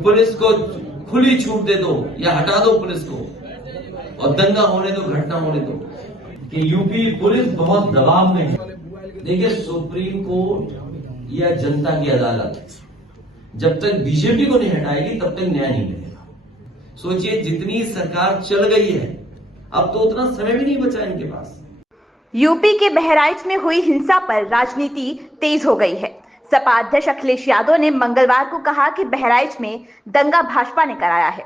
Police को खुली छूट दे दो या हटा दो पुलिस को और दंगा होने दो, घटना होने दो। कि यूपी पुलिस बहुत दबाव में है। देखिए, सुप्रीम कोर्ट या जनता की अदालत जब तक बीजेपी को नहीं हटाएगी तब तक न्याय नहीं मिलेगा। सोचिए, जितनी सरकार चल गई है अब तो उतना समय भी नहीं बचा इनके पास। यूपी के बहराइच में हुई हिंसा पर राजनीति तेज हो गई है। सपा अध्यक्ष अखिलेश यादव ने मंगलवार को कहा कि बहराइच में दंगा भाजपा ने कराया है।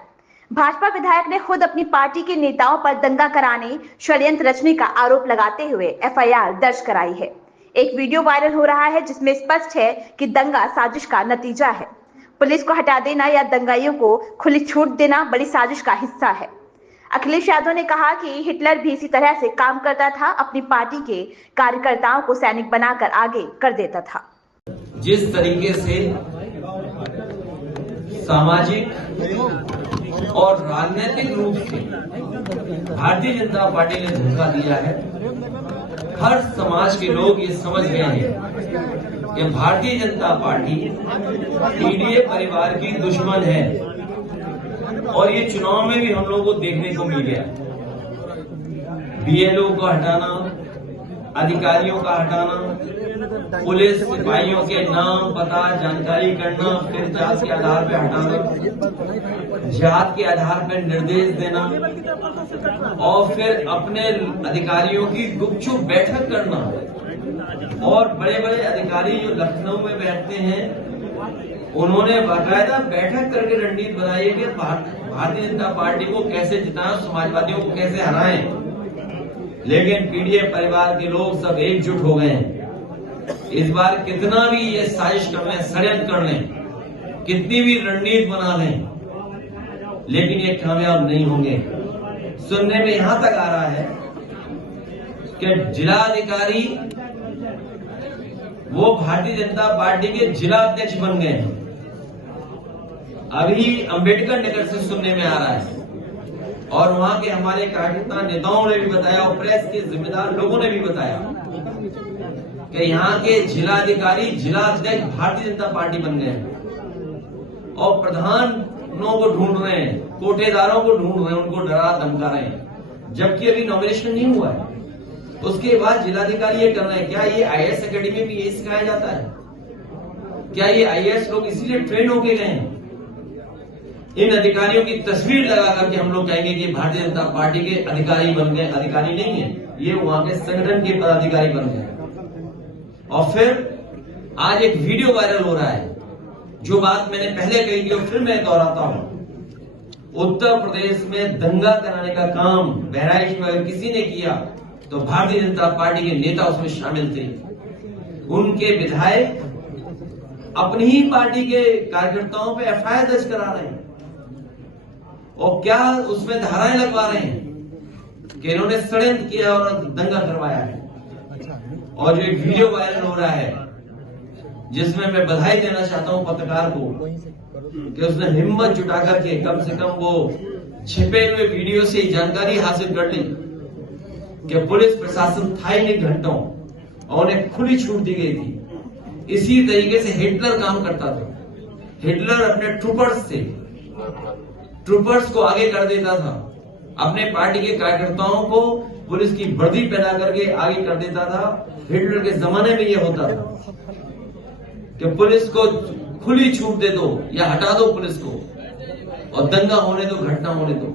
भाजपा विधायक ने खुद अपनी पार्टी के नेताओं पर दंगा कराने, षड्यंत्र रचने का आरोप लगाते हुए एफआईआर दर्ज कराई है। एक वीडियो वायरल हो रहा है जिसमें स्पष्ट है कि दंगा साजिश का नतीजा है। पुलिस को हटा देना या दंगाइयों को खुली छूट देना बड़ी साजिश का हिस्सा है। अखिलेश यादव ने कहा कि हिटलर भी इसी तरह से काम करता था, अपनी पार्टी के कार्यकर्ताओं को सैनिक बनाकर आगे कर देता था। जिस तरीके से सामाजिक और राजनीतिक रूप से भारतीय जनता पार्टी ने धोखा दिया है, हर समाज के लोग ये समझ गए हैं कि भारतीय जनता पार्टी पीडीए परिवार की दुश्मन है। और ये चुनाव में भी हम लोगों को देखने को मिल गया। बीएलओ को हटाना, अधिकारियों का हटाना, पुलिस सिपाहियों के नाम पता जानकारी करना, फिर जात के आधार पर हटाना, जात के आधार पर निर्देश देना और फिर अपने अधिकारियों की गुपचुप बैठक करना। और बड़े बड़े अधिकारी जो लखनऊ में बैठते हैं उन्होंने बाकायदा बैठक करके रणनीति बनाई है कि भारतीय जनता पार्टी को कैसे जिताएं, समाजवादियों को कैसे हराएं। लेकिन पीडीए परिवार के लोग सब एकजुट हो गए हैं। इस बार कितना भी ये साजिश कर लें, षड्यंत्र कर लें, कितनी भी रणनीति बना लें, लेकिन ये कामयाब नहीं होंगे। सुनने में यहां तक आ रहा है कि जिलाधिकारी वो भारतीय जनता पार्टी के जिला अध्यक्ष बन गए हैं। अभी अंबेडकर नगर से सुनने में आ रहा है और वहां के हमारे कार्यकर्ता नेताओं ने भी बताया और प्रेस के जिम्मेदार लोगों ने भी बताया कि यहाँ के जिलाधिकारी जिला अध्यक्ष भारतीय जनता पार्टी बन गए हैं और प्रधानों को ढूंढ रहे हैं, कोटेदारों को ढूंढ रहे हैं, उनको डरा धमका रहे हैं, जबकि अभी नॉमिनेशन नहीं हुआ है। उसके बाद जिलाधिकारी ये कर रहे हैं। क्या ये आईएएस अकेडमी में ये सिखाया जाता है? क्या ये आईएएस लोग इसीलिए ट्रेन होके गए हैं? इन अधिकारियों की तस्वीर लगा करके हम लोग कहेंगे कि भारतीय जनता पार्टी के अधिकारी बन गए। अधिकारी नहीं है, ये वहां के संगठन के पदाधिकारी बन गए। और फिर आज एक वीडियो वायरल हो रहा है। जो बात मैंने पहले कही थी और फिर मैं दोहराता हूं, उत्तर प्रदेश में दंगा कराने का काम बहराइच में अगर किसी ने किया तो भारतीय जनता पार्टी के नेता उसमें शामिल थे। उनके विधायक अपनी ही पार्टी के कार्यकर्ताओं पे एफआईआर दर्ज करा रहे हैं और क्या उसमें धाराएं लगवा रहे हैं कि इन्होंने षड्यंत्र किया और दंगा करवाया है। और जो एक वीडियो वायरल हो रहा है जिसमें मैं बधाई देना चाहता हूं पत्रकार को कि उसने हिम्मत जुटा करके कम से कम वो छिपे हुए वीडियो से जानकारी हासिल कर ली कि पुलिस प्रशासन था ही नहीं घंटों और उन्हें खुली छूट दी गई थी। इसी तरीके से हिटलर काम करता था। हिटलर अपने ट्रूपर्स को आगे कर देता था, अपने पार्टी के कार्यकर्ताओं को पुलिस की वर्दी पैदा करके आगे कर देता था। हिटलर के जमाने में यह होता था कि पुलिस को खुली छूट दे दो या हटा दो पुलिस को और दंगा होने दो, घटना होने दो।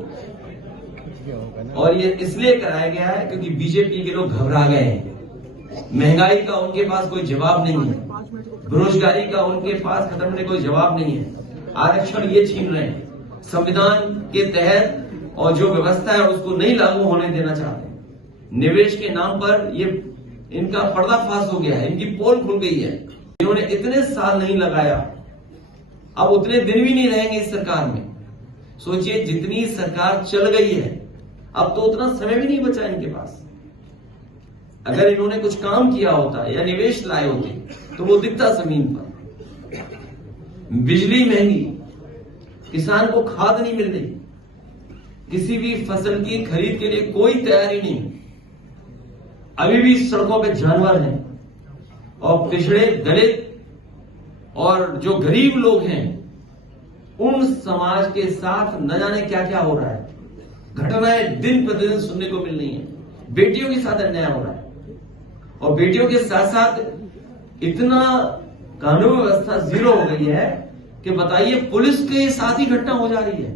और ये इसलिए कराया गया है क्योंकि बीजेपी के लोग घबरा गए हैं। महंगाई का उनके पास कोई जवाब नहीं है, बेरोजगारी का उनके पास खत्म होने कोई जवाब नहीं है। आरक्षण ये छीन रहे हैं, संविधान के तहत और जो व्यवस्था है उसको नहीं लागू होने देना चाहते हैं। निवेश के नाम पर ये इनका पर्दाफाश हो गया है, इनकी पोल खुल गई है। इन्होंने इतने साल नहीं लगाया, अब उतने दिन भी नहीं रहेंगे इस सरकार में। सोचिए, जितनी सरकार चल गई है अब तो उतना समय भी नहीं बचा इनके पास। अगर इन्होंने कुछ काम किया होता या निवेश लाए होते तो वो दिखता जमीन पर। बिजली महंगी, किसान को खाद नहीं मिल रही, किसी भी फसल की खरीद के लिए कोई तैयारी नहीं। अभी भी सड़कों पे जानवर हैं और पिछड़े दलित और जो गरीब लोग हैं उन समाज के साथ न जाने क्या क्या हो रहा है। घटनाएं दिन प्रतिदिन सुनने को मिल रही हैं। बेटियों के साथ अन्याय हो रहा है और बेटियों के साथ साथ इतना कानून व्यवस्था जीरो हो गई है कि बताइए पुलिस के साथ ही घटना हो जा रही है।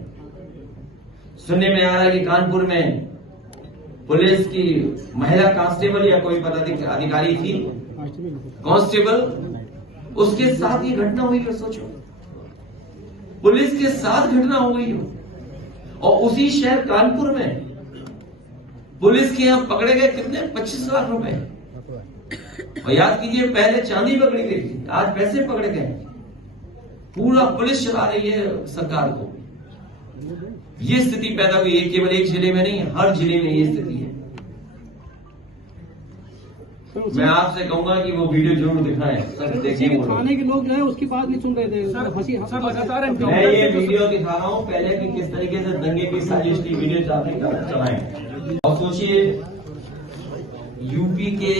सुनने में आ रहा है कि कानपुर में पुलिस की महिला कांस्टेबल या कोई पदाधिकारी थी, कांस्टेबल, उसके साथ ही घटना हुई है। सोचो, पुलिस के साथ घटना हो गई हो और उसी शहर कानपुर में पुलिस के यहां पकड़े गए कितने 25 लाख रुपए। और याद कीजिए, पहले चांदी पकड़ी गई थी, आज पैसे पकड़े गए। पूरा पुलिस चला रही है सरकार को। ये स्थिति पैदा हुई है, केवल एक जिले में नहीं, हर जिले में ये स्थिति है। मैं आपसे कहूंगा कि वो वीडियो जरूर दिखाएं, सब देखें। थाने के लोग जो है उसकी बात नहीं सुन रहे थे सर, लगातार मैं ये वीडियो दिखा रहा हूं पहले कि किस तरीके से दंगे की साजिश की वीडियो चलाएं। और सोचिए, यूपी के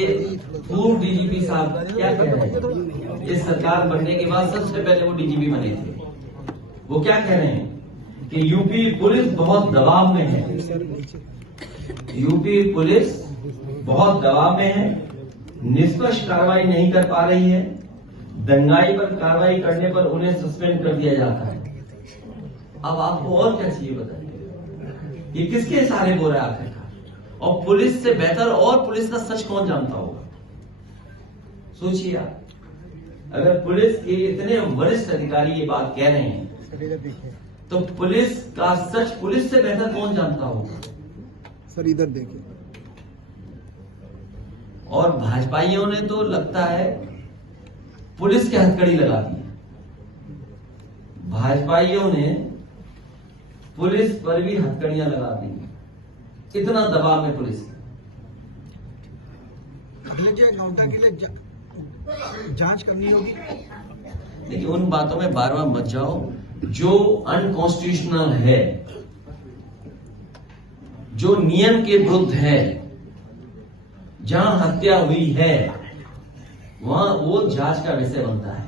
पूर्व डीजीपी साहब क्या कह रहे हैं। इस सरकार बनने के बाद सबसे पहले वो डीजीपी बने थे। वो क्या कह रहे हैं कि यूपी पुलिस बहुत दबाव में है। यूपी पुलिस बहुत दबाव में है, निष्पक्ष कार्रवाई नहीं कर पा रही है। दंगाई पर कार्रवाई करने पर उन्हें सस्पेंड कर दिया जाता है। अब आपको और क्या चाहिए बताइए, ये किसके सहारे बोल रहा है आखिरकार। और पुलिस से बेहतर और पुलिस का सच कौन जानता होगा। सोचिए आप, अगर पुलिस के इतने वरिष्ठ अधिकारी ये बात कह रहे हैं तो पुलिस का सच पुलिस से बेहतर कौन जानता होगा। सर इधर देखिए। और भाजपाइयों ने तो लगता है पुलिस के हथकड़ी लगा दी। भाजपाइयों ने पुलिस पर भी हथकड़ियां लगा दी। इतना दबाव में पुलिस। अगले के एनकाउंटर के लिए जांच करनी होगी। देखिए, उन बातों में बार बार मत जाओ जो अनकॉन्स्टिट्यूशनल है, जो नियम के विरुद्ध है। जहां हत्या हुई है वहां वो जांच का विषय बनता है।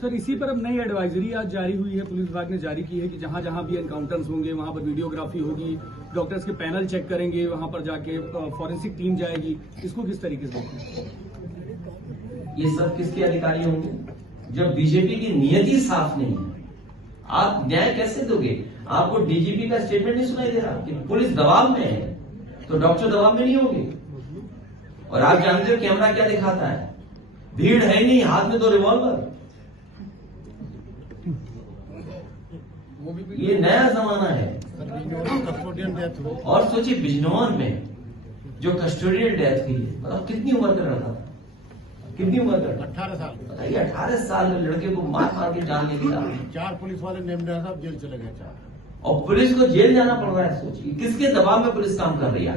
सर, इसी पर अब नई एडवाइजरी आज जारी हुई है, पुलिस विभाग ने जारी की है कि जहां जहां भी एनकाउंटर्स होंगे वहां पर वीडियोग्राफी होगी, डॉक्टर्स के पैनल चेक करेंगे, वहां पर जाके फॉरेंसिक टीम जाएगी। इसको किस तरीके से देखते हैं? ये सब किसके अधिकारी होंगे जब बीजेपी की नियति साफ नहीं है। आप न्याय कैसे दोगे। आपको डीजीपी का स्टेटमेंट नहीं सुनाई दे रहा कि पुलिस दबाव में है, तो डॉक्टर दबाव में नहीं होंगे। और आप जानते हो कैमरा क्या दिखाता है, भीड़ है ही नहीं, हाथ में तो रिवॉल्वर। ये नया जमाना है। और सोचिए, बिजनौर में जो कस्टोडियल डेथ हुई है, मतलब कितनी उम्र का लड़का था, कितनी उम्र का, 18 साल। बताइए, 18 साल में लड़के को मार मार के जान ले दिया। 4 पुलिस वाले नेमदार साहब जेल चले गए 4। और पुलिस को जेल जाना पड़ रहा है। सोचिए किसके दबाव में पुलिस काम कर रही है।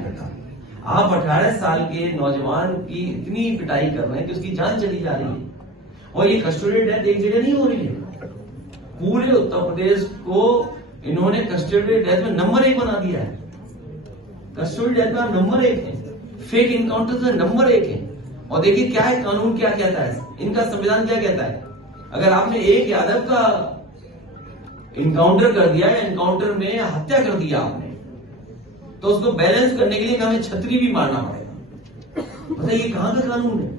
आप 18 साल के नौजवान की इतनी पिटाई कर रहे हैं कि उसकी जान चली जा रही है। और ये कस्टोडियल डेथ एक जगह नहीं हो रही है, पूरे उत्तर प्रदेश को इन्होंने कस्टोडियल डेथ में नंबर 1 बना दिया है। कस्टोडियल डेथ में नंबर 1 है, फेक इनकाउंटर में नंबर 1 है। और देखिए क्या है, कानून क्या कहता है, इनका संविधान क्या कहता है। अगर आपने एक यादव का इनकाउंटर कर दिया, एनकाउंटर में हत्या कर दिया आपने, तो उसको बैलेंस करने के लिए हमें छतरी भी मारना पड़ेगा। बताइए कहां का कानून है।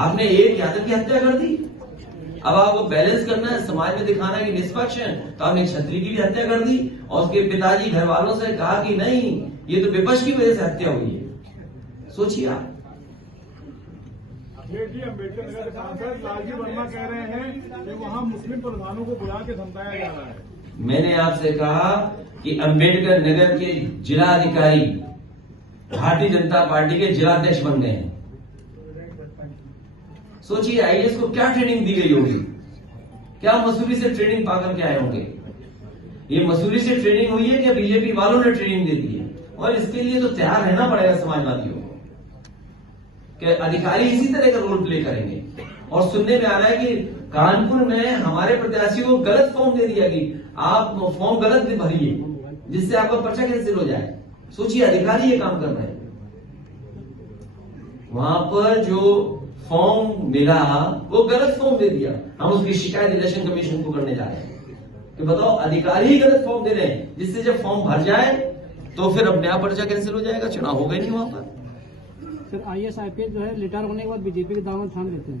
आपने एक यादव की हत्या कर दी, अब आपको बैलेंस करना है, समाज में दिखाना है कि निष्पक्ष है, तो आपने एक छतरी की भी हत्या कर दी। और उसके पिताजी घर वालों से कहा कि नहीं, ये तो विपक्ष की वजह से हत्या हुई है। सोचिए आप। अम्बेडकर नगर के सांसद लालजी वर्मा कह रहे हैं कि वहां मुस्लिम प्रधानों को बुला के धमकाया जा रहा है। मैंने आपसे कहा कि अम्बेडकर नगर के जिलाधिकारी भारतीय जनता पार्टी के जिलाध्यक्ष बन गए हैं। सोचिए, आईएएस को क्या ट्रेनिंग दी गई होगी, क्या मसूरी से ट्रेनिंग पाकर के आए होंगे। ये मसूरी से ट्रेनिंग हुई है कि बीजेपी वालों ने ट्रेनिंग दे दी है। और इसके लिए तो तैयार रहना पड़ेगा समाजवादियों को कि अधिकारी इसी तरह का रोल प्ले करेंगे। और सुनने में आ रहा है कि कानपुर में हमारे प्रत्याशियों को गलत फॉर्म दे दिया कि आप फॉर्म गलत भरिए, जिससे आपका पर्चा कैंसिल हो जाए। सोचिए, अधिकारी ये काम कर रहे हैं। वहां पर जो फॉर्म मिला, वो गलत फॉर्म दे दिया। हम उसकी शिकायत इलेक्शन कमीशन को करने जा रहे हैं कि बताओ अधिकारी ही गलत फॉर्म दे रहे हैं, जिससे जब फॉर्म भर जाए तो फिर अपने आप पर्चा कैंसिल हो जाएगा, चुनाव होगा ही नहीं वहां पर। सर IAS IPS जो है रिटायर होने के बाद बीजेपी के दामन थाम लेते हैं।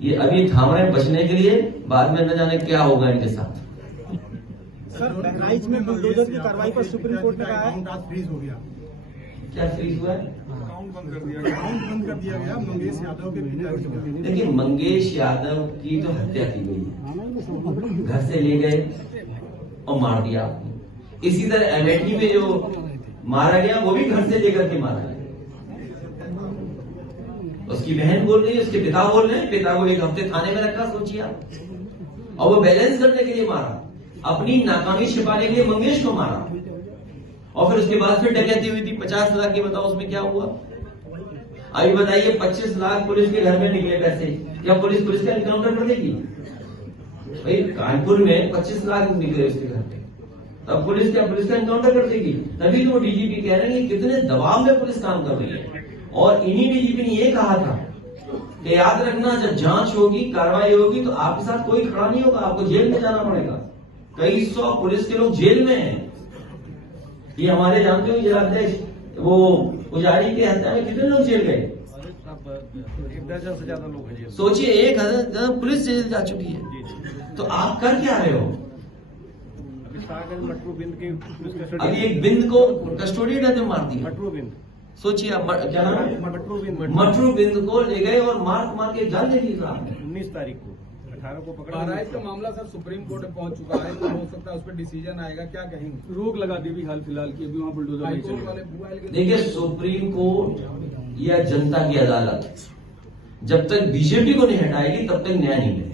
ये अभी थाम रहे हैं बचने के लिए, बाद में न जाने क्या होगा इनके साथ। सर बहराइच में बुलडोजर की कार्रवाई पर सुप्रीम कोर्ट ने कहा है फ्रीज हो गया, क्या फ्रीज हुआ है? अकाउंट बंद कर दिया गया, अकाउंट बंद कर दिया गया मंगेश यादव के पिताजी का। देखिए मंगेश यादव की तो हत्या की गई है, घर से ले गए और मार दिया आपने। इसी तरह अमेठी में जो मारा गया वो भी घर से लेकर के मारा गया। उसकी बहन बोल रही है, उसके पिता बोल रहे हैं, पिता को एक हफ्ते थाने में रखा, सोचिए आप, और वो बैलेंस करने के लिए मारा, अपनी नाकामी छिपाने के लिए मंगेश को मारा, और फिर उसके बाद फिर डकैती हुई थी 50 लाख की। बताओ उसमें क्या हुआ? अभी बताइए 25 लाख पुलिस के घर में निकले पैसे, क्या पुलिस का एनकाउंटर कर देगी? भाई कानपुर में 25 लाख निकले उसके घर पे, तब पुलिस का एनकाउंटर कर देगी? तभी तो डीजीपी कह रहे हैं कि कितने दबाव में पुलिस काम कर रही है। और इन्हीं डीजीपी ने ये कहा था कि याद रखना जब जांच होगी, कार्रवाई होगी तो आपके साथ कोई खड़ा नहीं होगा, आपको जेल में जाना पड़ेगा। कई 100 पुलिस के लोग जेल में हैं। ये हमारे जानते हो जिलाध्यक्ष वो पुजारी की हत्या में कितने लोग जेल गए? 1 दर्जन से ज्यादा लोग हैं। सोचिए 1000 पुलिस जेल जा चुकी है, तो आप कर क्या रहे हो? मटरू बिंद की पुलिस कस्टडी, अभी एक बिंद को कस्टोडी में मार दिया। मटरू बिंद, सोचिए आप, क्या नाम है? मटरू बिंद को ले गए और मार के जान दे दी साहब। 19 तारीख को 18 को पकड़ा। बहराइच का मामला सर सुप्रीम कोर्ट में पहुंच चुका है, तो हो सकता है उस पर डिसीजन आएगा, क्या कहेंगे? रोक लगा दी भी हाल फिलहाल की, अभी वहाँ बुलडोजर नहीं चलेगा। देखिए सुप्रीम कोर्ट या जनता की अदालत जब तक बीजेपी को नहीं हटाएगी तब तक न्याय नहीं मिलेगा।